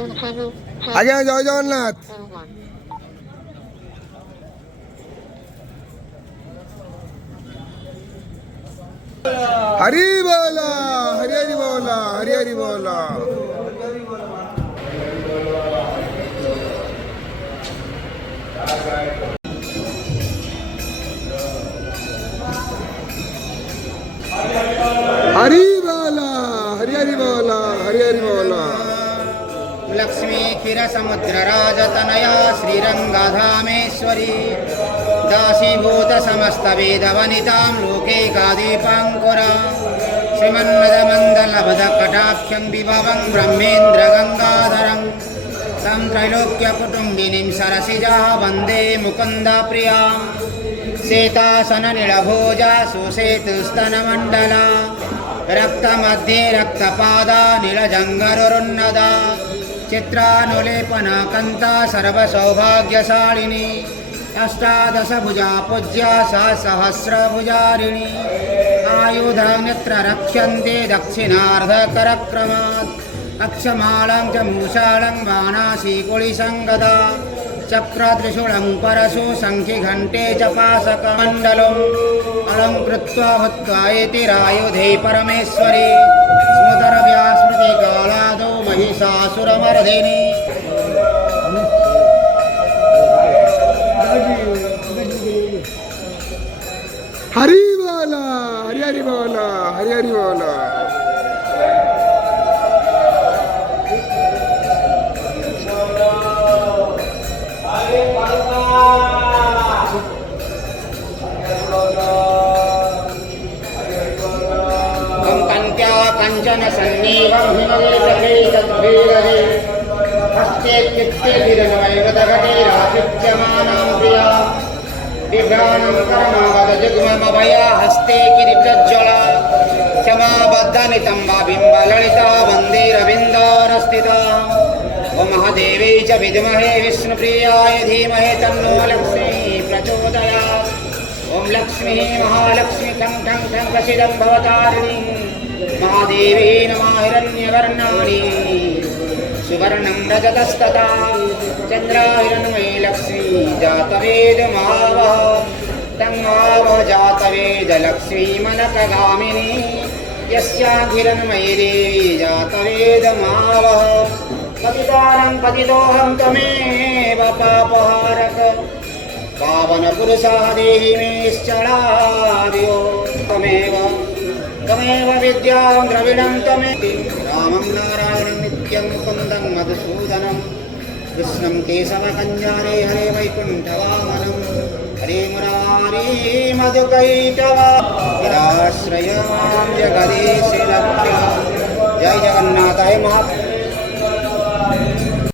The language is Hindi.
আগে জয় জগন্নাথ। हरी बोला, हरी हरी बोला, हरी हरी बोला। हरी बोला, हरी हरी बोला, हरी हरी बोला। लक्ष्मी क्षीर समुद्र राजतनया श्रीरंगधामेश्वरी दासीभूत समस्त वेद वनितां लोकैकादीपाङ्कुरा श्रीमन्मदमण्डलभद कटाक्षं विभवं ब्रह्मेन्द्र गंगाधरं तं त्रैलोक्यकुटुम्बिनीं सरसिजा वन्दे मुकुन्दप्रियां श्वेतासननीलभोजा सुसेतुस्तनमण्डला रक्तमध्ये रक्तपादा नीलजङ्गरुन्नदा चित्रानुलेपना कन्ता सर्वसौभाग्यशालिनी अष्टादशभुजा पूज्या सा सहस्रभुजारिणी आयुधनेत्र रक्ष्यन्ते दक्षिणार्धकरक्रमात् अक्षमालं च मूषालं बाणासीकुलिशं गदा चक्रत्रिशूलं परशु शङ्खिघण्टे च पाशकमण्डलम् अलङ्कृत्वा हुत्वा एतिरायुधे परमेश्वरी स्मृतरव्यास्मृतिकालादौ महिषासुरमर्दिनी हरी बोला, हरी हरी बोला, हरी हरी बोला। कंचन सन्नीवं हिमवेतकैतद्भीरहे हस्ते चित्ते विरनवैवतघटे राशिच्यमानां प्रिया बिभ्राणं कर्मवदजुग्ममभया हस्ते किरीटज्ज्वला क्षमाबद्धनितम्बा बिम्बललिता वन्देरविन्दारस्थिता ॐ महादेवी च विद्महे विष्णुप्रियाय धीमहि तन्नो लक्ष्मी प्रचोदयात् ॐ लक्ष्मी महालक्ष्मी ठं ठं ठं प्रसीदं भवतारिणी महादेवी नमः हिरण्यवर्णानि सुवर्णं रजतस्तथा चन्द्राहिरण्मयी लक्ष्मी जातवेदमावः तन्मावः जातवेदलक्ष्मीमनकगामिनी यस्याहिरण्मयी देवी जातवेदमावः पतितानं पतितोऽहं त्वमेव पापहारक पावनपुरुषः देहि मेश्चलादियो त्वमेव विद्यां द्रविणं त्वमेति रामं नारायणं नित्यं मुकुन्दं मधुसूदनं कृष्णं केशवकञ्जारे हरे वैकुण्ठवामनं हरे मुरारी मधुकैटवा निराश्रयां जगदीश लक्ष्य। जय जगन्नाथ। जय महा